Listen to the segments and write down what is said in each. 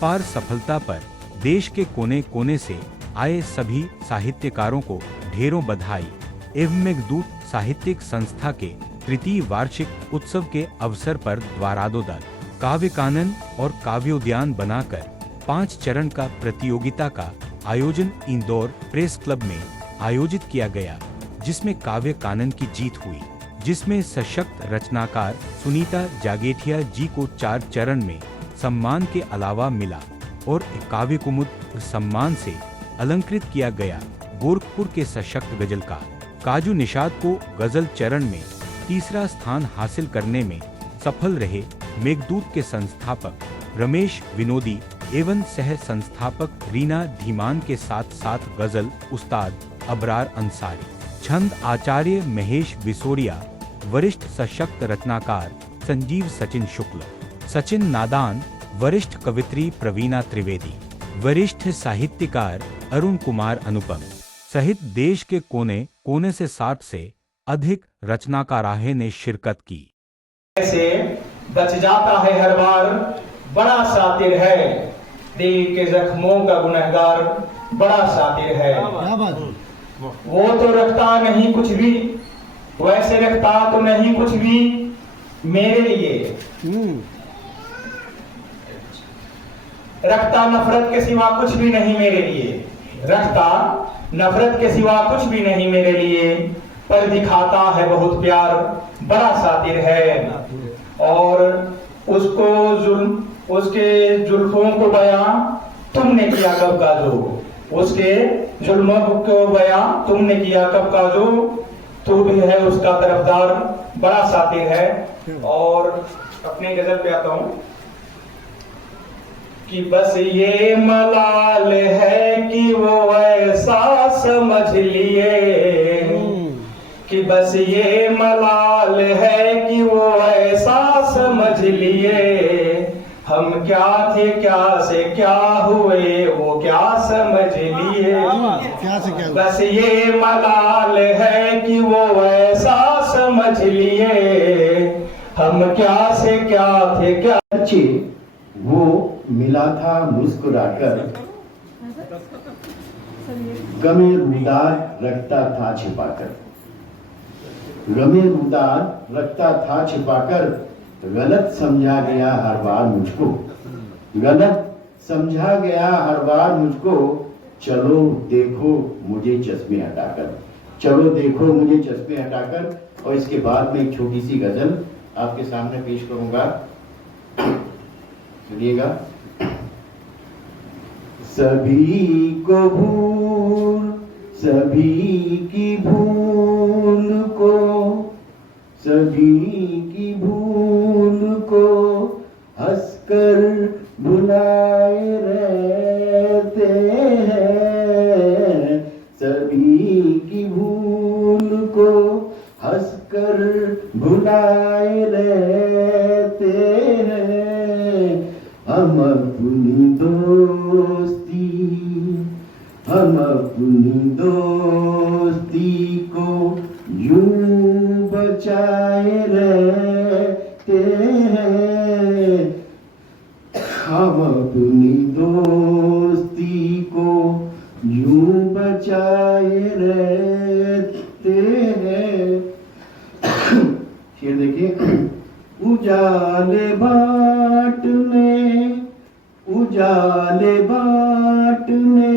अपार सफलता पर देश के कोने कोने से आए सभी साहित्यकारों को ढेरों बधाई एवं मेघदूत साहित्यिक संस्था के तृतीय वार्षिक उत्सव के अवसर पर द्वारादोदल काव्य कानन और काव्योद्यान बनाकर 5 चरण का प्रतियोगिता का आयोजन इंदौर प्रेस क्लब में आयोजित किया गया, जिसमें काव्य कानन की जीत हुई, जिसमें सशक्त रचनाकार सुनीता जागेठिया जी को 4 चरण में सम्मान के अलावा मिला और काव्य कुमुद सम्मान से अलंकृत किया गया। गोरखपुर के सशक्त गजलकार काजू निषाद को गजल चरण में तीसरा स्थान हासिल करने में सफल रहे। मेघदूत के संस्थापक रमेश विनोदी एवं सह संस्थापक रीना धीमान के साथ साथ गजल उस्ताद अबरार अंसारी, छंद आचार्य महेश विसोरिया, वरिष्ठ सशक्त रचनाकार संजीव सचिन शुक्ल, सचिन नादान, वरिष्ठ कवित्री प्रवीणा त्रिवेदी, वरिष्ठ साहित्यकार अरुण कुमार अनुपम सहित देश के कोने कोने से 60 से अधिक रचनाकाराहे ने शिरकत की। से बच जाता है हर बार, बड़ा शातिर है दिल के जख्मों का गुनहगार, बड़ा शातिर है। वो तो रखता नहीं कुछ भी, वैसे रखता तो नहीं कुछ भी मेरे लिए, रखता नफरत के सिवा कुछ भी नहीं मेरे लिए, रखता नफरत के सिवा कुछ भी नहीं मेरे लिए, पर दिखाता है बहुत प्यार, बड़ा शातिर है। और उसको उसके जुल्फों को बयां तुमने किया कब का जो, उसके जुल्मों को बयां तुमने किया कब का जो, तू भी है उसका तरफदार, बड़ा शातिर है। और अपने गजल पे आता हूं कि बस ये मलाल है कि वो ऐसा समझ लिए, कि बस ये मलाल है कि वो ऐसा समझ लिए, हम क्या थे क्या से क्या हुए वो क्या समझ लिए, बस ये मलाल है कि वो ऐसा समझ लिए, हम क्या से क्या थे क्या। वो मिला था मुस्कुराकर, गमे रुदार रखता था छिपाकर, गमे रुदार रखता था छिपाकर, गलत समझा गया हर बार मुझको, गलत समझा गया हर बार मुझको, चलो देखो मुझे चश्मे हटाकर, चलो देखो मुझे चश्मे हटाकर। और इसके बाद में एक छोटी सी गजल आपके सामने पेश करूंगा, सुनिएगा। सभी को भूल सभी की भूल को, सभी की भूल को हंसकर भुलाए रहते हैं, सभी की भूल को हंसकर भुलाए रहते हैं, हम अपनी दोस्ती, हम अपनी दोस्ती को यूं बचाए रहते हैं, हम अपनी दोस्ती को यूं बचाए रहते हैं। शेर देखिए। उजाले बांटने, उजाले बांटने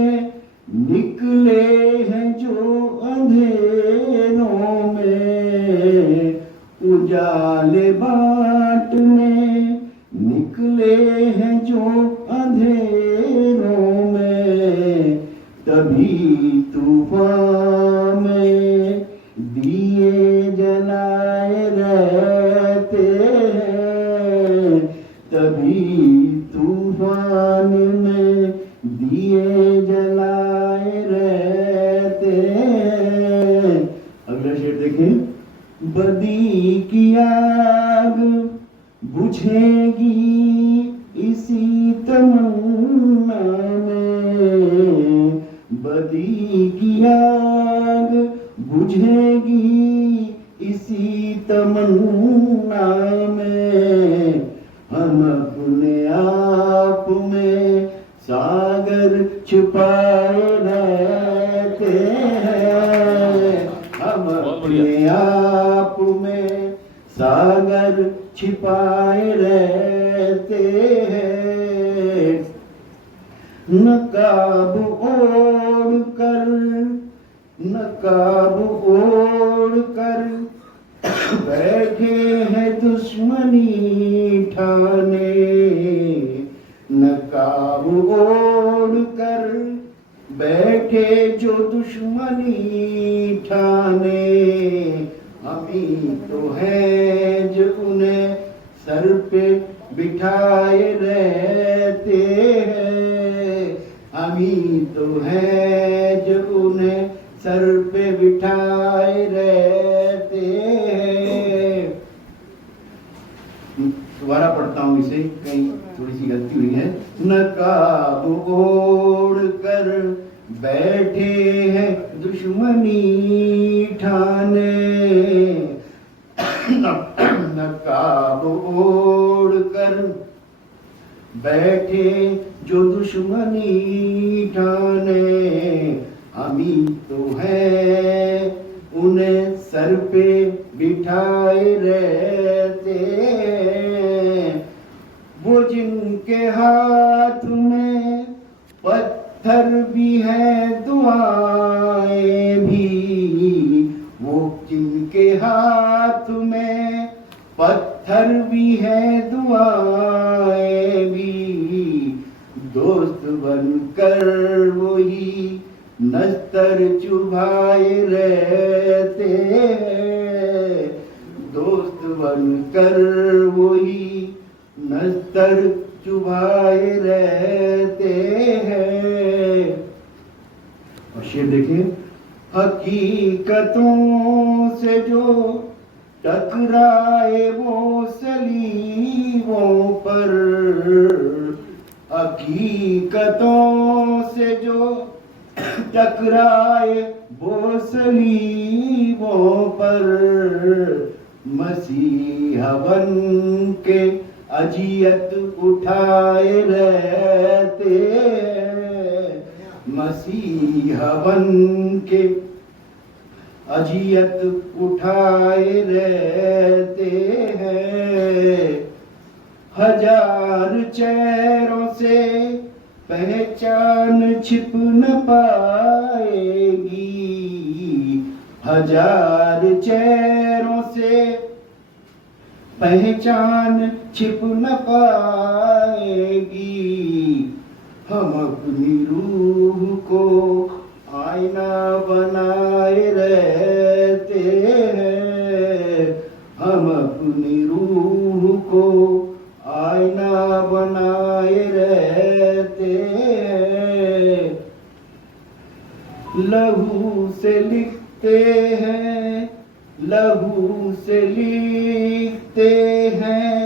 निकले हैं जो अंधेरों में, उजाले बांटने निकले हैं जो अंधेरों में, तभी तूफान में दिए जलाए रहते हैं, तभी तूफान में दिए जलाए रहते हैं। अगला शेर देखें। बदी की आग बुझेगी इसी तमन्ना में, बदी की आग बुझेगी इसी तमन्ना में, हम अपने आप में सागर छुपाए रहते हैं, हम अपने आप में सागर छिपाए रहते हैं। नकाब ओढ़ कर, नकाब ओढ़ कर बैठे हैं दुश्मनी ठाने, नकाब ओढ़ कर बैठे जो दुश्मनी ठाने, हम ही तो हैं जो उन्हें सर पे बिठाए रहते हैं, हम ही तो हैं जो उन्हें सर पे बिठाए रहते हैं। दोबारा पढ़ता हूँ इसे, कहीं थोड़ी सी गलती हुई है। नकाब ओढ़ कर बैठे हैं दुश्मनी ठाने, नकाब ओढ़ कर बैठे जो दुश्मनी ठाने, हम ही तो है उन्हें सर पे बिठाए रहते हैं। वो जिनके हाथ में पत्थर भी है दुआएं भी, वो जिनके हाथ में पत्थर भी है दुआएं भी, दोस्त बनकर वही नस्तर चुभाए रहते हैं, दोस्त बनकर वही नस्तर चुभाए रहते हैं। और शेर देखिए, हकीकतों से जो टकराए वो सलीबों पर, हकीकतों से जो टकराए वो सलीबों पर, मसीहा बन के अजियत उठाए रहते हैं, मसीहा बन के अजियत उठाए रहते हैं। हजार चेहरों से पहचान छिप न पाएगी, हजार चेहरों से पहचान छिप न पाएगी, हम अपनी रूह को आईना बनाए रहते हैं, हम अपनी रूह को आईना बनाए रहते हैं। लहू से लिखते हैं, लहू से लिखते हैं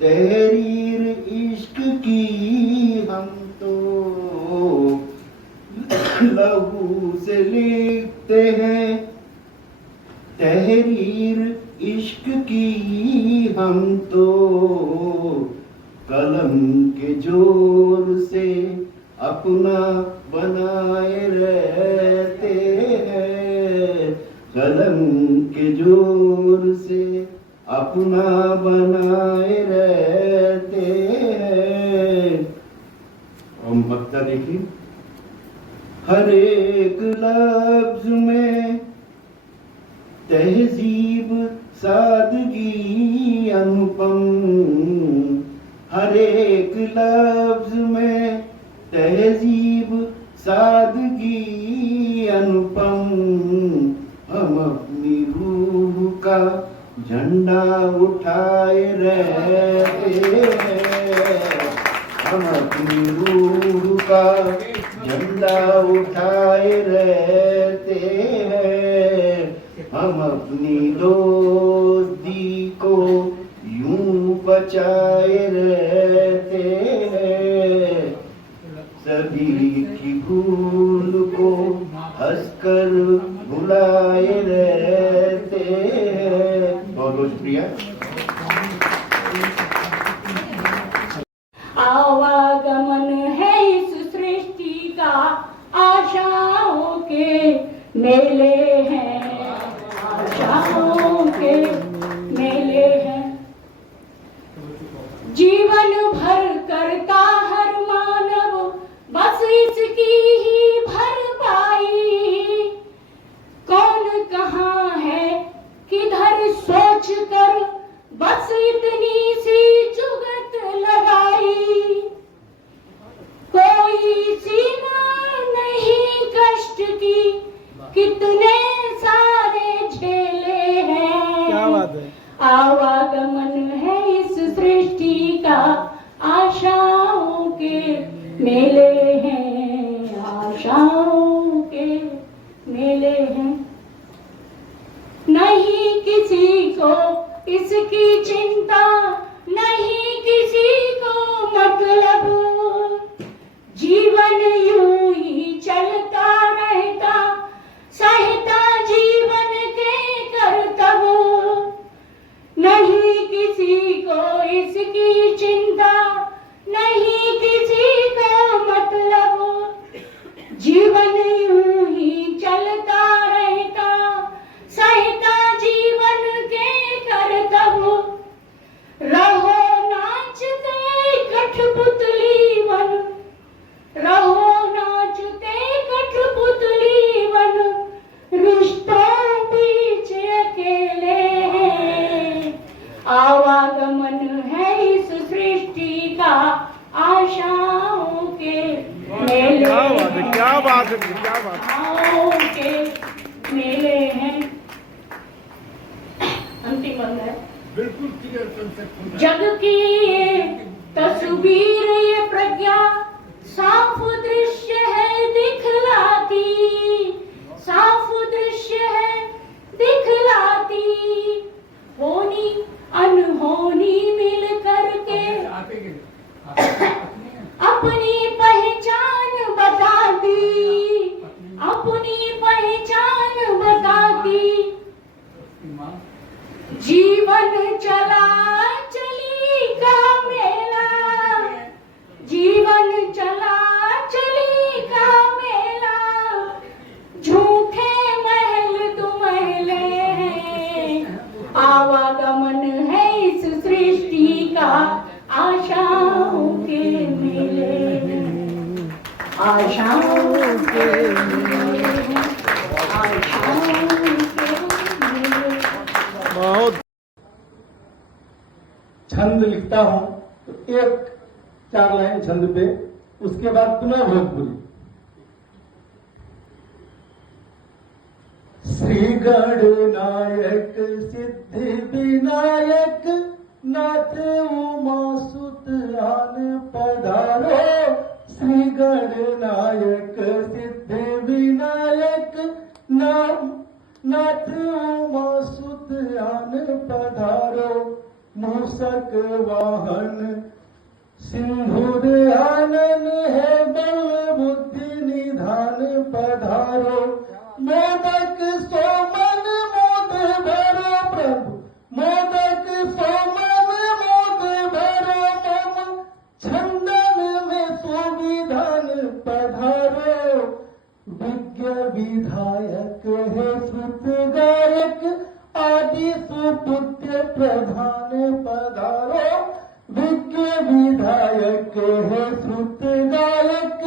तहरीर इश्क की हम तो, लहू से लिखते हैं तहरीर इश्क की हम तो, कलम के जोर से अपना बनाए रहते हैं, कलम के जोर से अपना बनाए रहते हैं। और मक्ता देखिए, हर एक लफ्ज में तहजीब सादगी अनुपम, हर एक लफ्ज में तहजीब सादगी अनुपम, हम अपनी रूह का झंडा उठाए रहते हैं, हम अपनी रूह का झंडा उठाए रहते हैं, हम अपनी दोस्ती को यूं बचाए रहते हैं, सभी की भूल को हंसकर भुलाए रहते हैं। बहुत बहुत शुक्रिया। आवागमन है इस सृष्टि मेले हैं, आशाओं के मेले हैं। जीवन भर करता हर मानव बस इसकी ही भरपाई। कौन कहाँ है किधर सोच कर बस इतनी सी जुगत लगाई। कोई सीमा नहीं कष्ट की, कितने सारे झेले हैं। क्या बात है। आवागमन है इस सृष्टि का, आशाओं के मेले हैं, आशाओं के मेले हैं। नहीं किसी को इसकी चिंता, नहीं किसी को मतलब। जीवन यूं ही चलता रहता, सहता जीवन के करतब। नहीं किसी को इसकी चिंता, नहीं किसी को मतलब। जीवन यूं ही चलता रहता, सहता जीवन के करतब। रहो नाचते कठपुतली बन, रहो नाचते कठपुतली बन। रिश्तों बीच अकेले हैं, आवागमन है इस सृष्टि का, आशाओं के मेले हैं। क्या बात है, क्या बात है। आशाओं के मेले हैं। अंतिम अंग है। बिल्कुल क्लियर कंसेप्ट। जग की ये तस्वीर, ये प्रज्ञा साफ दृश्य है दिखलाती, साफ दृश्य है दिखलाती। होनी अनहोनी मिल करके अपनी पहचान बताती, अपनी पहचान बताती। जीवन चला चली का मेला, जीवन चला चली का मेला। झूठे महल दुमहले हैं, आवागमन है इस सृष्टि का, आशाओं के मेले हैं, आशाओं के मेले हैं, आशाओं के मेले। बहुत। छंद लिखता हूं तो एक 4 लाइन छंद पे, उसके बाद पुनः भोजपुरी। श्री गणनायक सिद्धि विनायक नाथ उमा सुत आन पधारो। श्री गणनायक सिद्धि विनायक नाथ उमा सुत आन पधारो। मूषक वाहन सिंधुर आनन है, बल बुद्धि निधान पधारो। मोदक सोमन मोद भरो प्रभु, मोदक सोमन मोद भरो। मम छंदन में सुविधान पधारो। विज्ञ विधायक है श्रुत गायक, आदि सुपुत्र प्रधान पधारो। विज्ञ विधायक है श्रुत गायक,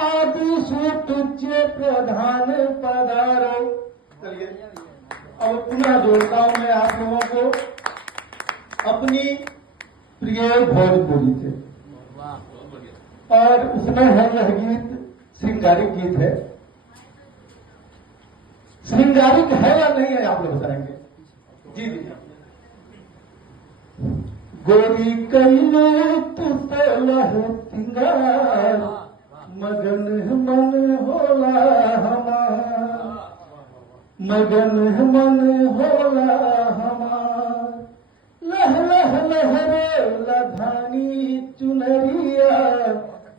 आदि सुपुत्र प्रधान पधारो। चलिए अब पुनः जोड़ता हूं मैं आप लोगों को अपनी प्रिय भोजपुरी से, और उसमें है यह गीत श्रृंगारिक गीत है। श्रृंगारिक है या नहीं है आप लोग बताएंगे। जी जी। गोरी कैलो तुसलह तिंगार, मगन मन होला हमार, मगन मन होला हमार। लह लह लहरे लधानी चुनरिया,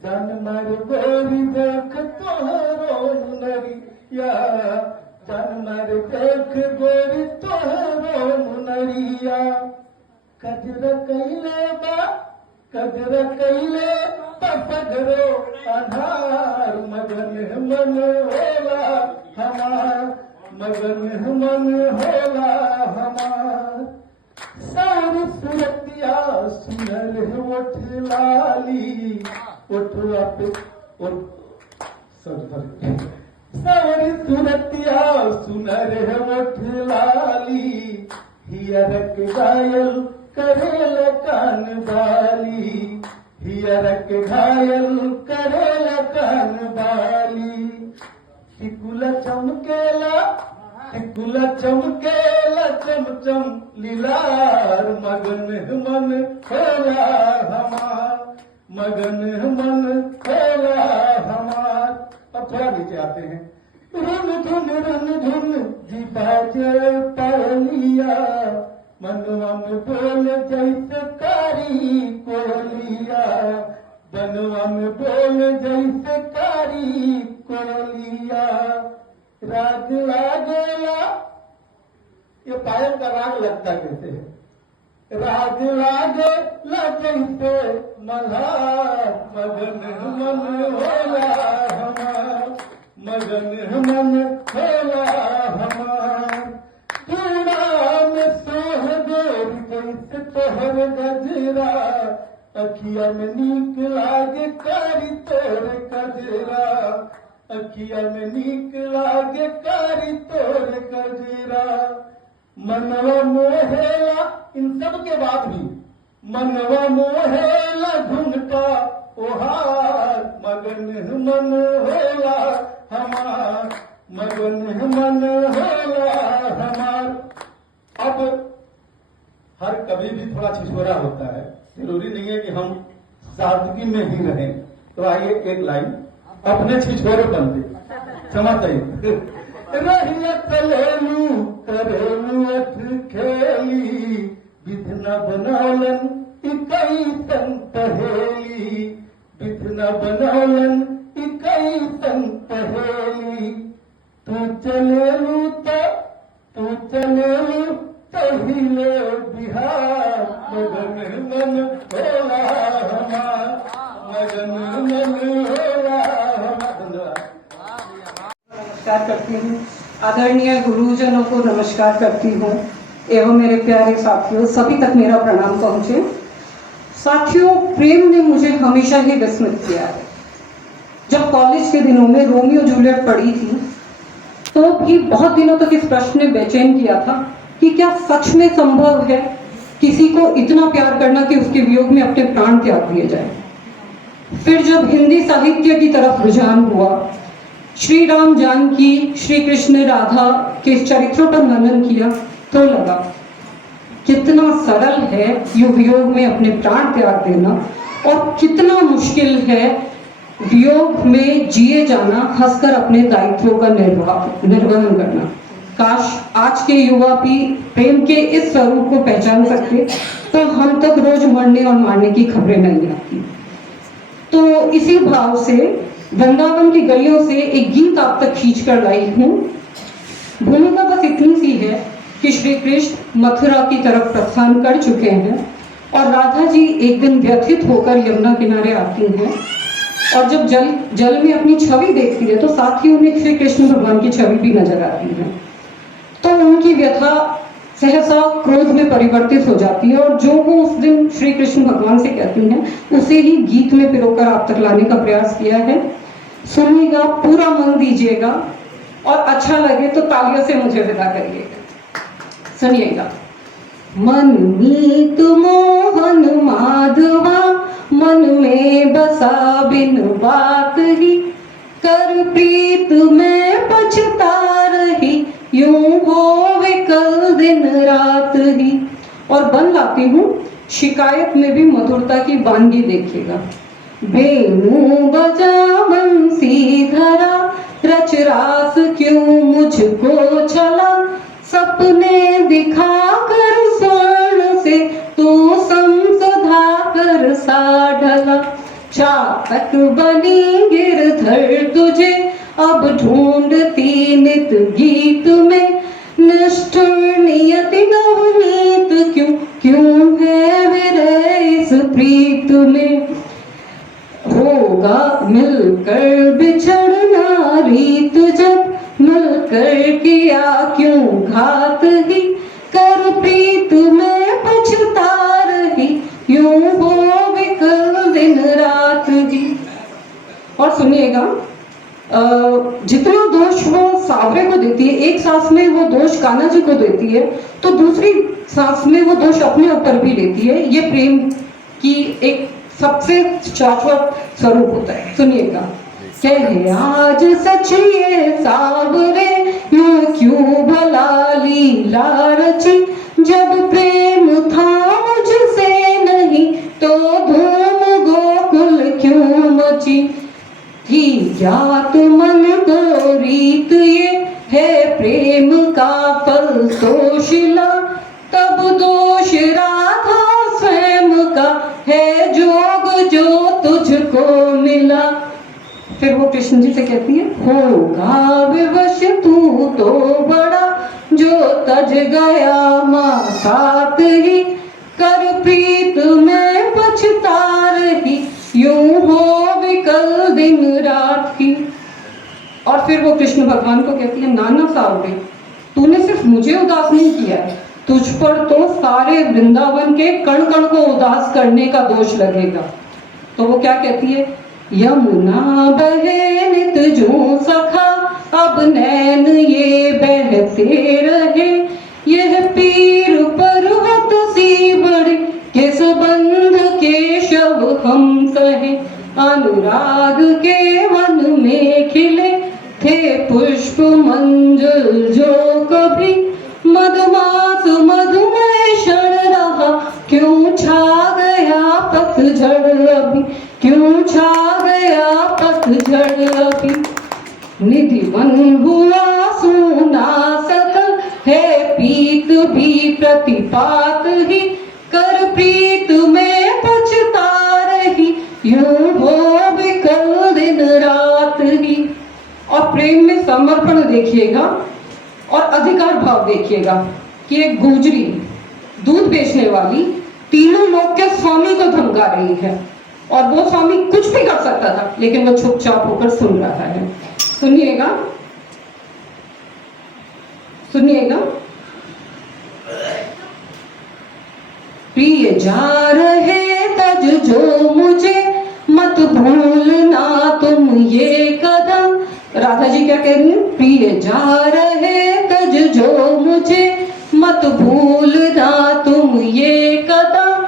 जनमर गोरी देख तोहरो मुनरिया। जनमर देख गोरी तोहरो मुनरिया। कजर कैले बा कजर कैले पसगरो आधार, मगन मन होला हमार। मगन मन होला हमार सारी सूरतिया सुनर उठ लाली उठवा पे सारी सूरतिया सुनर उठ लाली हियरक घायल करेल कान बाली हियरक घायल करेल कान बाली टिकुला चमकेला चमचम लीलार मगन मन होला हमार मगन मन होला हमार। अब थोड़ा नीचे आते हैं। रन धुन जी बाजे पालिया मनवा में बोल जैसे कारी कोलिया बनवा में बोल जैसे कारी कोलिया राग लागेला ये पायल का राग लगता कैसे है राग लागे जैसे मल्हार मगन मन होला हमार मगन मन होला हमार चूड़ा में सोह गोर जैसे तोहर गजरा अखिया में नीक लागे कारी तोर कजरा अखिया में नीक लागे कारी तोर कजरा मनवा मोहेला इन सब के बाद भी मनवा मोहेला झुमका ओहार मगन मन होला हमार मगन मन होला हमार। अब हर कभी भी थोड़ा छिछोरा होता है जरूरी नहीं है कि हम सादगी में ही रहें। तो आइए एक लाइन अपने छिछोरे बनते क्षमा चाहिए रहिया कलेलू करेलू अठ खेली विधना बनौलन इकई संत हेली विधना बनौलन इकई संत हेली तू चलेलू तहिले बिहार मगन मन होला हमार मगन मन होला हमार। नमस्कार करती हूँ। आदरणीय गुरुजनों को नमस्कार करती हूँ एवं मेरे प्यारे साथियों सभी तक मेरा प्रणाम पहुँचे। साथियों, प्रेम ने मुझे हमेशा ही विस्मित किया है। जब कॉलेज के दिनों में रोमियो जूलियट पढ़ी थी तो भी बहुत दिनों तक इस प्रश्न ने बेचैन किया था कि क्या सच में संभव है किसी को इतना प्यार करना कि उसके वियोग में अपने प्राण त्याग दिए जाए। फिर जब हिंदी साहित्य की तरफ रुझान हुआ, श्री राम जानकी श्री कृष्ण राधा के चरित्रों पर मनन किया तो लगा कितना सरल है वियोग में अपने प्राण त्याग देना और कितना मुश्किल है वियोग में जिए जाना, हंसकर अपने दायित्वों का निर्वहन करना। काश आज के युवा भी प्रेम के इस स्वरूप को पहचान सकते तो हम तक रोज मरने और मारने की खबरें नहीं आती। तो इसी भाव से वृंदावन की गलियों से एक गीत आप तक खींच कर लाई हूँ। भूमिका बस इतनी सी है कि श्री कृष्ण मथुरा की तरफ प्रस्थान कर चुके हैं और राधा जी एक दिन व्यथित होकर यमुना किनारे आती हैं और जब जल में अपनी छवि देखती है तो साथ ही उन्हें श्री कृष्ण भगवान की छवि भी नजर आती है। तो उनकी व्यथा सहसा क्रोध में परिवर्तित हो जाती है और जो वो उस दिन श्री कृष्ण भगवान से कहती हैं उसे ही गीत में पिरोकर आप तक लाने का प्रयास किया है। सुनिएगा, पूरा मन दीजिएगा और अच्छा लगे तो तालियों से मुझे विदा करिएगा। सुनिएगा। मन मीत मोहन माधवा मन में बसा बिन बात ही कर प्रीत में पछता रही यूं होवे कल दिन रात ही। और बन लाती हूँ शिकायत में भी मधुरता की वानगी देखिएगा। बेनू बजा बंसी धरा रच रास क्यों मुझको छला सपने दिखा कर स्वर्ण से तू संसधा कर सा ढला चातक बनी गिरधर तुझे अब ढूंढती नित गीत में निष्ठुर नियति नवनीत क्यों है मेरे इस प्रीत में। होगा मिलकर बिछड़ना रीत जब मिलकर किया क्यों घात ही, कर प्रीत में पछता रही, यूं हो विकल दिन रात ही। और सुनिएगा, जितना दोष वो सावरे को देती है, एक सांस में वो दोष कान्हा जी को देती है, तो दूसरी सांस में वो दोष अपने ऊपर भी लेती है। ये प्रेम की एक सबसे शाश्वत स्वरूप होता है। सुनिएगा, कहे आज सच ये सावरे, यूं क्यों भला लीला रची, जब प्रेम था मुझसे नहीं तो धूम गोकुल क्यों मची, थी ज्ञात मन को रीत ये है प्रेम का फल तो शिला, तब दोष राधा स्वयं का है जोग जो तुझको मिला। फिर वो कृष्ण जी से कहती है, होगा विवश तू तो बड़ा, जो तज गया माँ साथ ही, कर प्रीत में पछता रही, यूं हो विकल दिन रात की। और फिर वो कृष्ण भगवान को कहती है, नाना सावरे, तूने सिर्फ मुझे उदास नहीं किया है, तुझ पर तो सारे वृंदावन के कण कण को उदास करने का दोष लगेगा। तो वो क्या कहती है, यमुना बहे नित जो सखा, अब नैन ये बहते रहे, यह पीर पर्वत सी बड़े, किस बंध के शव हम सहे, अनुराग के वन में खिले थे पुष्प मंजल जो कभी, मधुमास मधुमय क्षण रहा, क्यों छा गया पतझड़ अभी, क्यों छा गया पतझड़ अभी, निधि वन हुआ सुना सकल है पीत भी प्रतिपात ही, कर प्रीत में पछता रही, यूं हो विकल दिन रात ही। और प्रेम में समर्पण देखिएगा और अधिकार भाव देखिएगा कि एक गुजरी दूध बेचने वाली तीनों लोग के स्वामी को धमका रही है, और वो स्वामी कुछ भी कर सकता था, लेकिन वो चुपचाप होकर सुन रहा है। सुनिएगा, सुनिएगा, प्रिय जा रहे तज जो मुझे, मत भूलना तुम ये कदम। राधा जी क्या कह रही है, प्रिय जा रहे तज जो मुझे, मत भूलना तुम ये कदम,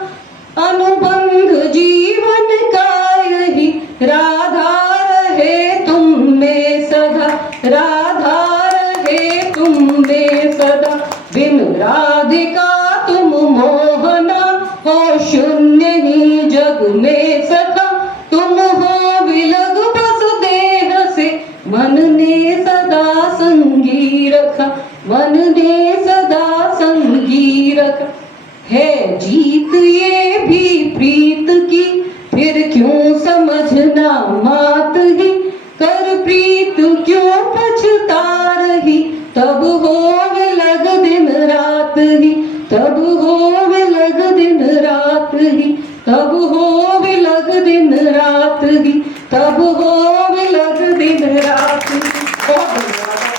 अनुबंध जीवन का यही, राधा रहे तुम में सदा, राधा रहे तुम में सदा, बिन राधिका तुम मोहना, हो शून्य ही जग में सखा, तुम हो विलग बस देह से, मन ने सदा संगी रखा, मन ने सदा संगी रखा। है जीत ये भी प्रीत की, फिर क्यों समझना मात ही, कर प्रीत क्यों पछता रही, तब हो लग दिन रात ही, तब हो लग दिन रात ही, तब हो लग दिन रात ही, तब हो लग दिन रात ही। बहुत धन्यवाद।